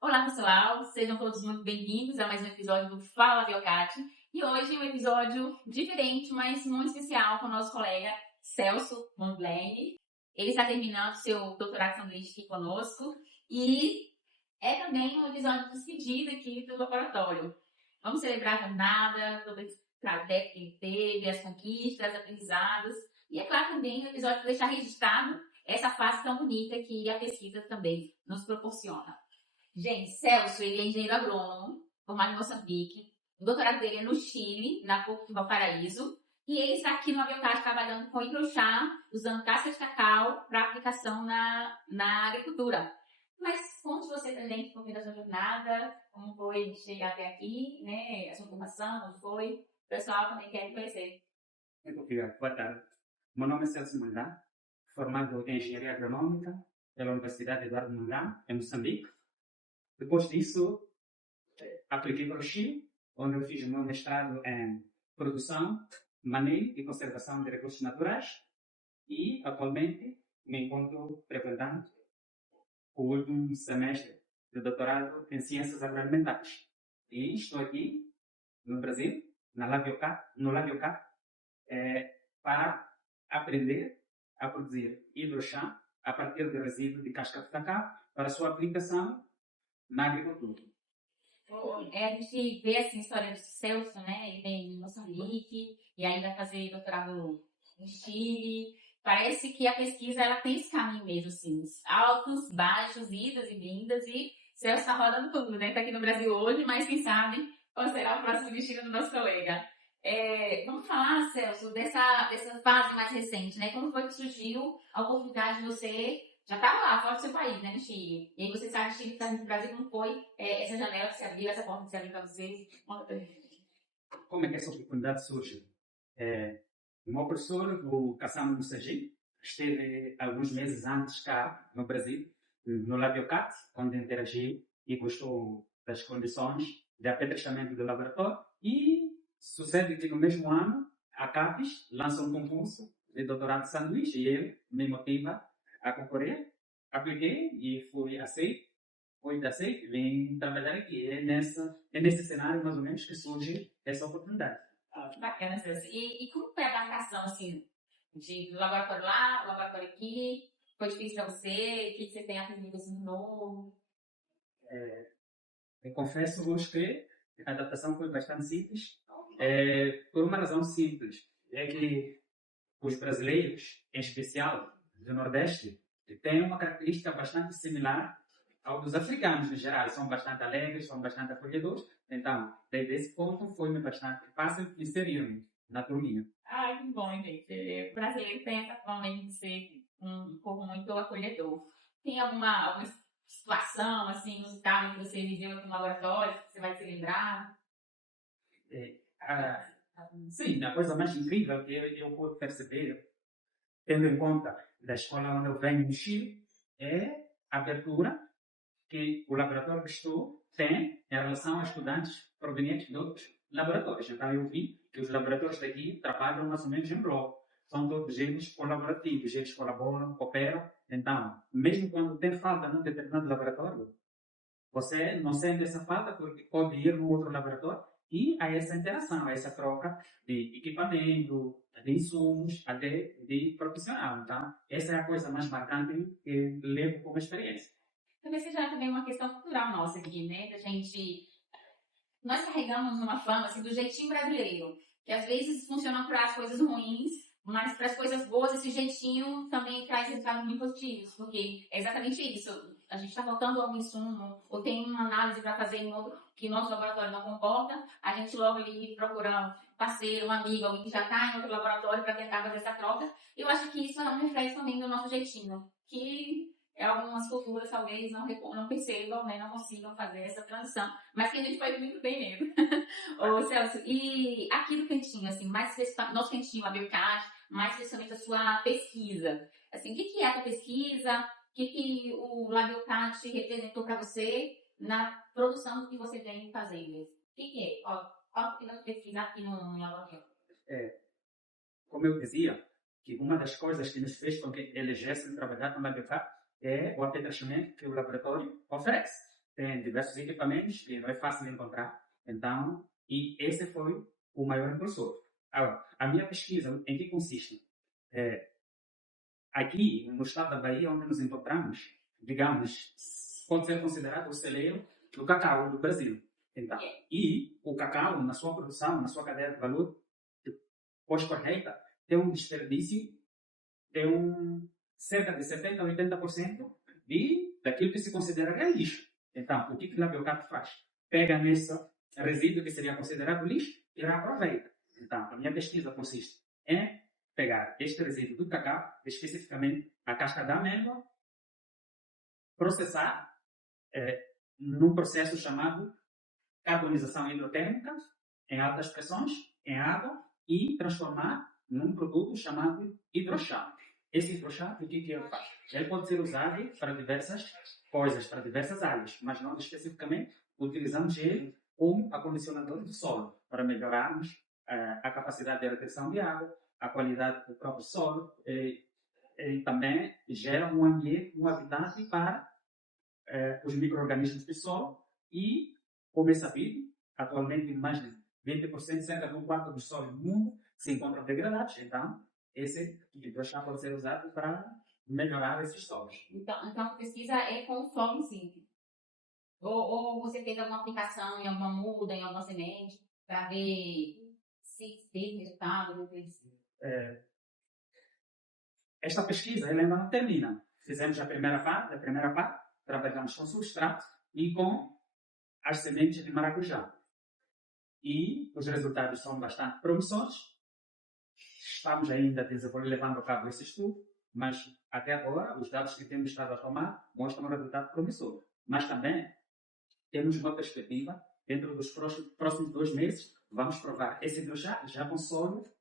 Olá, pessoal! Sejam todos muito bem-vindos a mais um episódio do Fala Biocate. E hoje um episódio diferente, mas muito especial com o nosso colega Celso Mondlane. Ele está terminando seu doutorado de sanduíche aqui conosco e é também um episódio de despedida aqui do laboratório. Vamos celebrar a jornada, todo esse trajeto que ele teve, as conquistas, aprendizados e, é claro, também o episódio para deixar registrado essa fase tão bonita que a pesquisa também nos proporciona. Gente, Celso, ele é engenheiro agrônomo, formado em Moçambique. O doutorado dele é no Chile, na PUC de Valparaíso. E ele está aqui no Abiocast trabalhando com hidrochá, usando casca de cacau para aplicação na agricultura. Mas conte você também um pouquinho da sua jornada, como foi chegar até aqui, né? A sua formação, como foi. O pessoal também quer te conhecer. Muito obrigado. Boa tarde. Meu nome é Celso Mondlane, formado em Engenharia Agronômica pela Universidade Eduardo Mondlane, em Moçambique. Depois disso, apliquei para o Chile, onde eu fiz o meu mestrado em Produção, Manejo e Conservação de Recursos Naturais e, atualmente, me encontro frequentando o último semestre de doutorado em Ciências Agroalimentares. E estou aqui, no Brasil, no Labiocat, para aprender a produzir hidrochá a partir de resíduos de casca de cacau para sua aplicação na agricultura. A gente vê assim, a história do Celso, né? Ele vem em Moçambique e aí vai fazer doutorado no Chile. Parece que a pesquisa ela tem esse caminho mesmo, assim, altos, baixos, idas e vindas. E Celso está rodando tudo, né? Está aqui no Brasil hoje, mas quem sabe qual será o próximo destino do nosso colega. Vamos falar, Celso, dessa fase mais recente, né? Como foi que surgiu a oportunidade de você já estava lá, fora do seu país, né, no Chile. E aí você sai do Chile, está no Brasil, como foi essa janela que se abriu, essa porta que se abriu para vocês? Como é que essa oportunidade surge? O meu professor, o Cassamo Mussagi, esteve alguns meses antes cá no Brasil, no Labiocat, onde interagiu e gostou das condições de apetrechamento do laboratório. E sucede que no mesmo ano, a CAPES lança um concurso de doutorado de sanduíche e ele me motiva a concorrer. Apliquei e fui aceito. Foi aceito, vim trabalhar aqui. É nesse cenário, mais ou menos, que surge essa oportunidade. Que bacana, Celso. E como foi a adaptação, assim, do laboratório lá, do laboratório aqui? Foi difícil para você? O que você tem aprendido assim novo? Eu confesso-vos que a adaptação foi bastante simples, por uma razão simples. É que os brasileiros, em especial do Nordeste, têm uma característica bastante similar ao dos africanos, em geral. São bastante alegres, são bastante acolhedores. Então, desde esse ponto, foi-me bastante fácil inserir-me na turminha. Ai, que bom, gente. O brasileiro tem essa forma de ser um povo muito acolhedor. Tem alguma situação, assim, inusitada que você viveu aqui no laboratório, que você vai se lembrar? Sim, a coisa mais incrível que eu pude perceber, tendo em conta da escola onde eu venho no Chile, é a abertura que o laboratório que estou tem em relação a estudantes provenientes de outros laboratórios. Então, eu vi que os laboratórios daqui trabalham mais ou menos em bloco. São todos eles colaborativos, eles colaboram, cooperam. Então, mesmo quando tem falta num determinado laboratório, você não sente essa falta porque pode ir no outro laboratório e há essa interação, há essa troca de equipamento, de insumos, até de profissional. Então, essa é a coisa mais marcante que levo como experiência. Talvez seja também uma questão cultural nossa aqui, né? Da gente. Nós carregamos uma fama assim, do jeitinho brasileiro, que às vezes funciona para as coisas ruins, mas para as coisas boas, esse jeitinho também traz resultados muito positivos, porque é exatamente isso. A gente está faltando algum insumo, ou tem uma análise para fazer em outro, que nosso laboratório não comporta, a gente logo ali procura um parceiro, um amigo, alguém que já está em outro laboratório para tentar fazer essa troca. Eu acho que isso é um reflexo também do nosso jeitinho, que algumas culturas talvez não percebam, né, não consigam fazer essa transição, mas que a gente faz muito bem mesmo. Ô, Celso, e aqui no cantinho, assim, mais nosso cantinho, a Biocast, mais especialmente a sua pesquisa. Assim, o que é a tua pesquisa? O que o Labiocast representou para você na produção do que você vem fazendo? O que é? Qual é a tua pesquisa aqui no laboratório? Como eu dizia, que uma das coisas que nos fez com que elegessem trabalhar com a Labiocast é o apetrechamento que o laboratório oferece. tem diversos equipamentos e não é fácil de encontrar. Então, e esse foi o maior impulsor. Agora, a minha pesquisa, em que consiste? Aqui, no estado da Bahia, onde nos encontramos, digamos, pode ser considerado o celeiro do cacau do Brasil. Então, e o cacau, na sua produção, na sua cadeia de valor, pós-colheita, tem um desperdício, cerca de 70% a 80% daquilo que se considera lixo. Então, o que a Labiocato faz? Pega nesse resíduo que seria considerado lixo e reaproveita. Então, a minha pesquisa consiste em pegar este resíduo do cacau, especificamente a casca da amêndoa, processar num processo chamado carbonização hidrotérmica, em altas pressões, em água, e transformar num produto chamado hidrochá. Esse hidrochá, o que ele faz? Ele pode ser usado para diversas coisas, para diversas áreas, mas nós especificamente utilizamos ele como acondicionador do solo, para melhorarmos a capacidade de retenção de água, a qualidade do próprio solo, e também gera um ambiente, um habitat para os micro-organismos do solo e, como é sabido, atualmente mais de 20%, cerca de um quarto do solo do mundo se encontram degradados. Então, esse hidrochá pode ser usado para melhorar esses solos. Então a pesquisa é com o solo em si. Ou você fez alguma aplicação em alguma muda, em alguma semente, para ver se teve resultado? Esta pesquisa ela ainda não termina. Fizemos a primeira parte, trabalhamos com substrato e com as sementes de maracujá. E os resultados são bastante promissores. Estamos ainda levando a cabo esse estudo, mas até agora os dados que temos estado a tomar mostram um resultado promissor. Mas também temos uma perspectiva, dentro dos próximos 2 meses, vamos provar esse hidrochá já com solo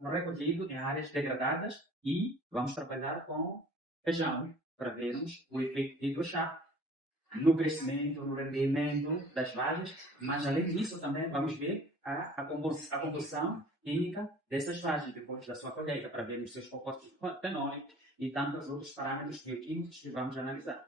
recolhido em áreas degradadas e vamos trabalhar com feijão para vermos o efeito de hidrochá no crescimento, no rendimento das vagens, mas além disso também vamos ver a composição química dessas vagens depois da sua colheita, para ver os seus compostos fenólicos e tantos outros parâmetros bioquímicos que vamos analisar.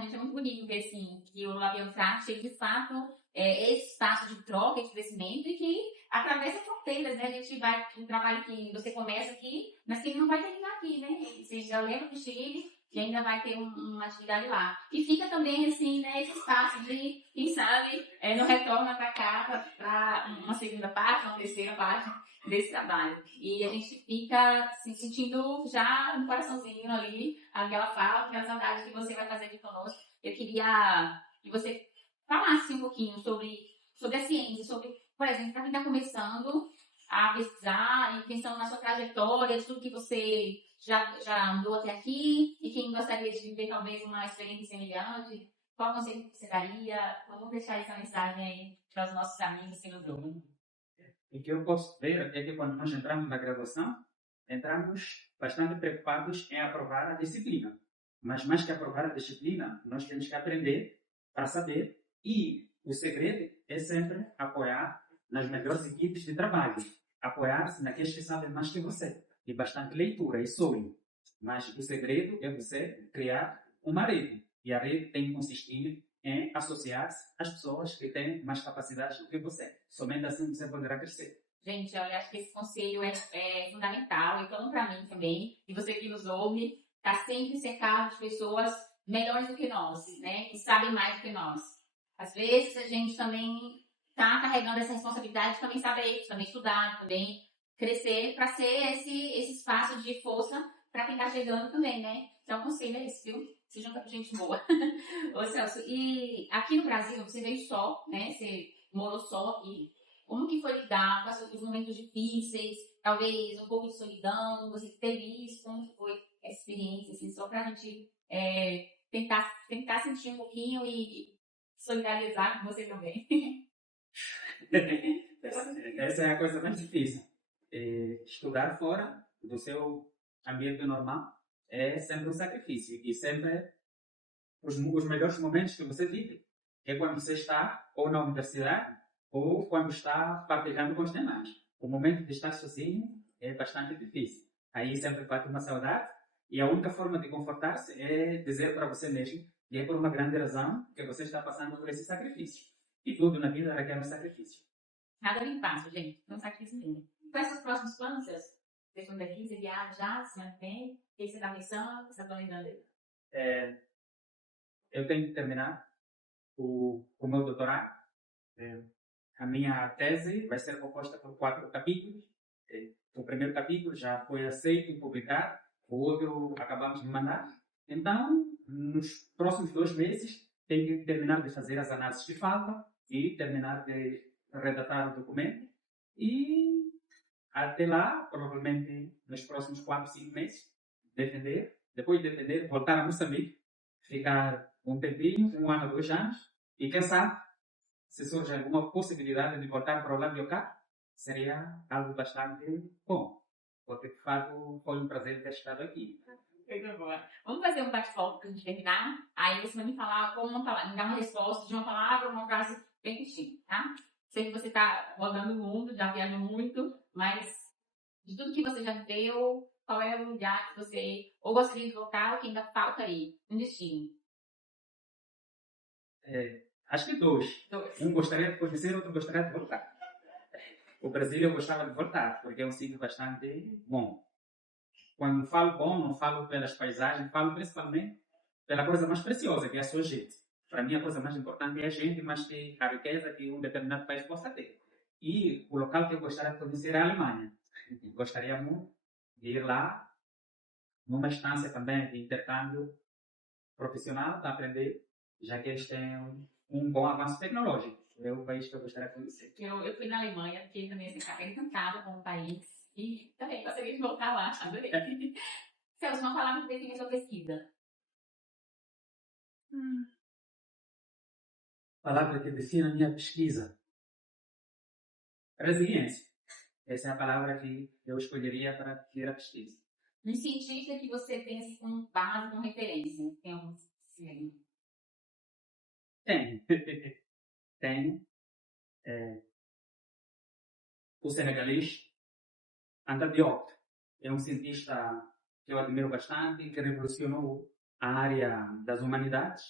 Gente, é muito bonito ver assim, que o Labiotrato tem de fato esse espaço de troca, de crescimento e que atravessa fronteiras, né? A gente vai, um trabalho que você começa aqui, mas que ele não vai terminar aqui, né? Você já leva para o Chile e ainda vai ter uma atividade lá. E fica também, assim, né, esse espaço de, quem sabe, não retorna para cá para uma segunda parte, uma terceira parte desse trabalho. E a gente fica se sentindo já no coraçãozinho ali, aquela fala, aquela saudade que você vai fazer aqui conosco. Eu queria que você falasse um pouquinho sobre a ciência, sobre, por exemplo, para quem está começando a pesquisar e pensando na sua trajetória, de tudo que você já andou até aqui e quem gostaria de viver talvez uma experiência semelhante, qual conselho você daria? Vamos deixar essa mensagem aí para os nossos amigos que nos ouvem. O que eu posso ver é que quando nós entramos na graduação, entramos bastante preocupados em aprovar a disciplina. Mas mais que aprovar a disciplina, nós temos que aprender para saber. E o segredo é sempre apoiar nas melhores equipes de trabalho. Apoiar-se naqueles que sabem mais que você. E bastante leitura e sonho. Mas o segredo é você criar uma rede. E a rede tem que consistir em associar-se às pessoas que têm mais capacidades do que você. Somente assim você poderá crescer. Gente, eu acho que esse conselho é fundamental, e falando para mim também, e você que nos ouve, está sempre cercado de pessoas melhores do que nós, né? Que sabem mais do que nós. Às vezes a gente também está carregando essa responsabilidade de também saber, de também estudar, de também crescer, para ser esse espaço de força para quem está chegando também, né? Então, o conselho é esse, viu? Se junta com gente boa. Ô, Celso, e aqui no Brasil, você veio só, né? Você morou só aqui. Como que foi lidar com os momentos difíceis? Talvez um pouco de solidão? Você teve isso? Como foi a experiência? Assim, só para a gente tentar sentir um pouquinho e solidarizar com você também. Essa é a coisa mais difícil. Estudar fora do seu ambiente normal é sempre um sacrifício. E sempre os melhores momentos que você vive é quando você está ou na universidade ou quando está partilhando com os demais. O momento de estar sozinho é bastante difícil. Aí sempre bate uma saudade E a única forma de confortar-se é dizer para você mesmo que é por uma grande razão que você está passando por esse sacrifício. E tudo na vida requer um sacrifício. Nada bem fácil, gente. Não sacrifício nenhum. Quais são os próximos planos, Celso? Depois daqui, você viaja já, semana que vem? O que você está pensando? O que você está planejando aí? Eu tenho que terminar o meu doutorado. A minha tese vai ser composta por 4 capítulos. O primeiro capítulo já foi aceito e publicado. O outro acabamos de mandar. Então, nos próximos 2 meses, tenho que terminar de fazer as análises que faltam e terminar de redatar o documento. E até lá, provavelmente nos próximos 4, 5 meses, defender. Depois de defender, voltar a Moçambique, ficar um tempinho, 1 ano, 2 anos, e quem sabe, se surge alguma possibilidade de voltar para o lado cá, seria algo bastante bom. Porque, de fato, foi um prazer ter estado aqui. Muito boa. Vamos fazer um bate-volta para a gente terminar. Aí você vai me falar como uma palavra, me dar uma resposta de uma palavra, uma frase bem curtinha, tá? Sei que você está rodando o mundo, já viajou muito, mas de tudo que você já viveu, qual é o lugar que você ou gostaria de voltar ou que ainda falta aí? Um destino. Acho que 2. Um gostaria de conhecer, outro gostaria de voltar. O Brasil eu gostava de voltar, porque é um sítio bastante bom. Quando falo bom, não falo pelas paisagens, falo principalmente pela coisa mais preciosa, que é a sua gente. Para mim, a coisa mais importante é a gente, mas que a riqueza que um determinado país possa ter. E o local que eu gostaria de conhecer é a Alemanha. Gostaria muito de ir lá, numa instância também de intercâmbio profissional, para aprender, já que eles têm um bom avanço tecnológico. É o país que eu gostaria de conhecer. Eu fui na Alemanha, porque também fiquei encantada com o país. E também gostaria de voltar lá, adorei. Celso, uma palavra que define a sua pesquisa. Palavra que define a minha pesquisa. Resiliência. Essa é a palavra que eu escolheria para definir a pesquisa. Um cientista que você pensa com base, com referência. Tem algum? Sim. Tenho. O senegalês Anta Diop é um cientista que eu admiro bastante, que revolucionou a área das humanidades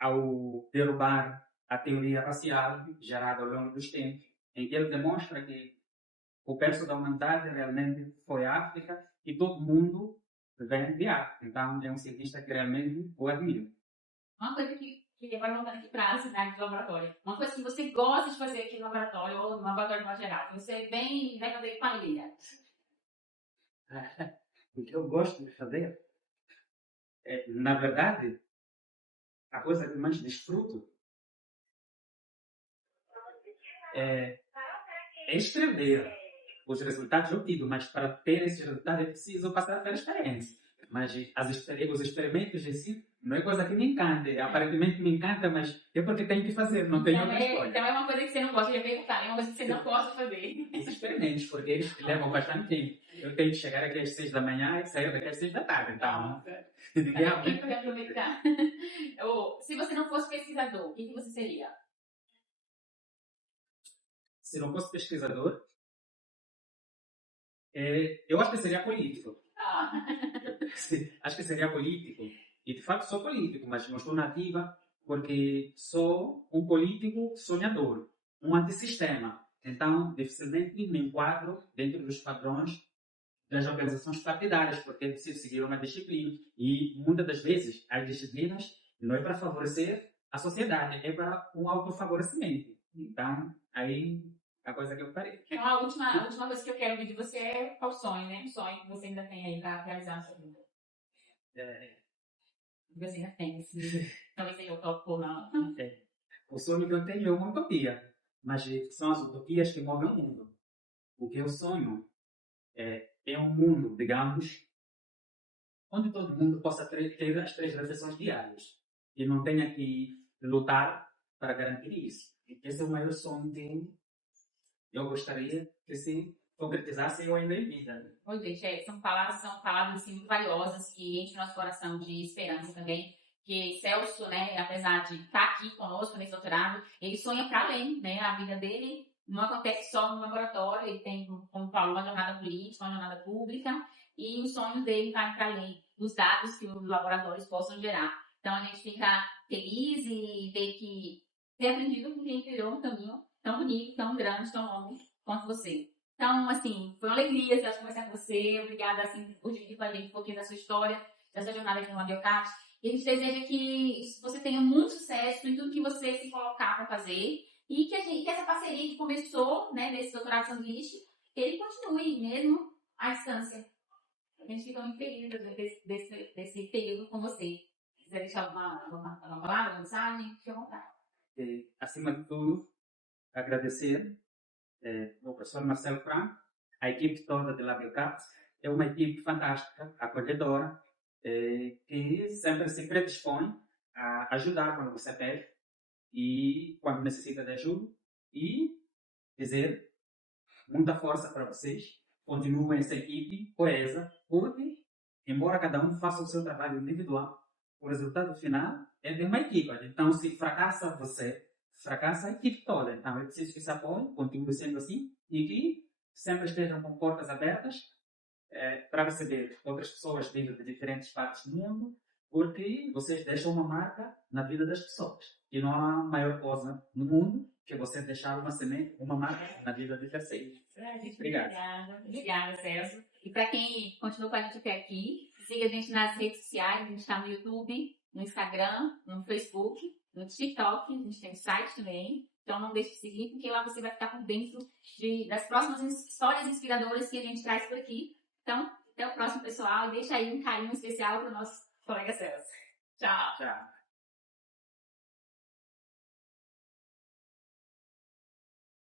ao derrubar a teoria racial gerada ao longo dos tempos, em que ele demonstra que o berço da humanidade realmente foi a África e todo mundo vem de África. Então, é um cientista que realmente o admiro. Uma coisa que agora voltando aqui para a cidade do laboratório, uma coisa que você gosta de fazer aqui no laboratório, ou no laboratório de modo geral, que você vai fazer com família. O que eu gosto de fazer, na verdade, a coisa que mais desfruto é escrever os resultados obtidos, mas para ter esses resultados é preciso passar pela experiência. Mas os experimentos em si não é coisa que me encanta. Aparentemente me encanta, mas é porque tenho que fazer, não tenho outra escolha. Então é uma coisa que você não gosta de perguntar, é uma coisa que você não gosta de fazer. Os experimentos, porque eles levam bastante tempo. Eu tenho que chegar aqui às 6 da manhã e sair daqui às 6 da tarde. Então, realmente para aproveitar. Se você não fosse pesquisador, o que você seria? Se não fosse pesquisador, eu acho que seria político. Acho que seria político. E de fato sou político, mas não estou na ativa porque sou um político sonhador, um antissistema. Então, dificilmente me enquadro dentro dos padrões das organizações partidárias, porque é preciso seguir uma disciplina. E muitas das vezes as disciplinas não é para favorecer a sociedade, é para um autofavorecimento. Então, aí a coisa que eu farei. Então, a última coisa que eu quero ouvir de você é qual sonho, né? O sonho que você ainda tem aí para realizar na sua vida. Você ainda tem, talvez eu topo ou não. O sonho que eu tenho é uma utopia, mas são as utopias que movem o mundo. O que eu sonho é um mundo, digamos, onde todo mundo possa ter as 3 refeições diárias e não tenha que lutar para garantir isso. Esse é o maior sonho que eu gostaria que se concretizasse eu ainda em vida. Oi, gente, são palavras assim, muito valiosas que enchem nosso coração de esperança também. Que Celso, né, apesar de estar aqui conosco nesse doutorado, ele sonha para além, né? A vida dele não acontece só no laboratório, ele tem, como falou, uma jornada política, uma jornada pública, e o sonho dele vai para além dos dados que os laboratórios possam gerar. Então, a gente fica feliz e ver que ter aprendido com quem criou um caminho tão bonito, tão grande, tão longo quanto você. Então, assim, foi uma alegria estar conversando com você. Obrigada, assim, por dividir com a gente um pouquinho da sua história, da sua jornada aqui no Abiocast. E a gente deseja que você tenha muito sucesso em tudo que você se colocar para fazer e que essa parceria que começou, né, nesse doutorado sanduíche, ele continue mesmo à distância. A gente fica muito feliz desse período com você. Se quiser deixar uma palavra, uma mensagem, fique à vontade. Acima de tudo, agradecer ao professor Marcelo Franco, a equipe toda de Labiocat. É uma equipe fantástica, acolhedora, que sempre se predispõe a ajudar quando você pede e quando necessita de ajuda, e dizer muita força para vocês. Continuem essa equipe coesa, porque, embora cada um faça o seu trabalho individual, o resultado final é de uma equipe. Então, se fracassa você, fracassa a equipe toda. Então, é preciso que se apoiem, continue sendo assim, e que sempre estejam com portas abertas para receber outras pessoas vindo de diferentes partes do mundo, porque vocês deixam uma marca na vida das pessoas. E não há maior coisa no mundo que você deixar uma semente, uma marca na vida de terceiros. Obrigado. Obrigada, Celso. E para quem continua com a gente até aqui, siga a gente nas redes sociais. A gente está no YouTube, no Instagram, no Facebook, no TikTok. A gente tem o site também. Então não deixe de seguir, porque lá você vai ficar por dentro das próximas histórias inspiradoras que a gente traz por aqui. Então, até o próximo, pessoal. E deixa aí um carinho especial para o nosso colega Celso. Tchau. Tchau.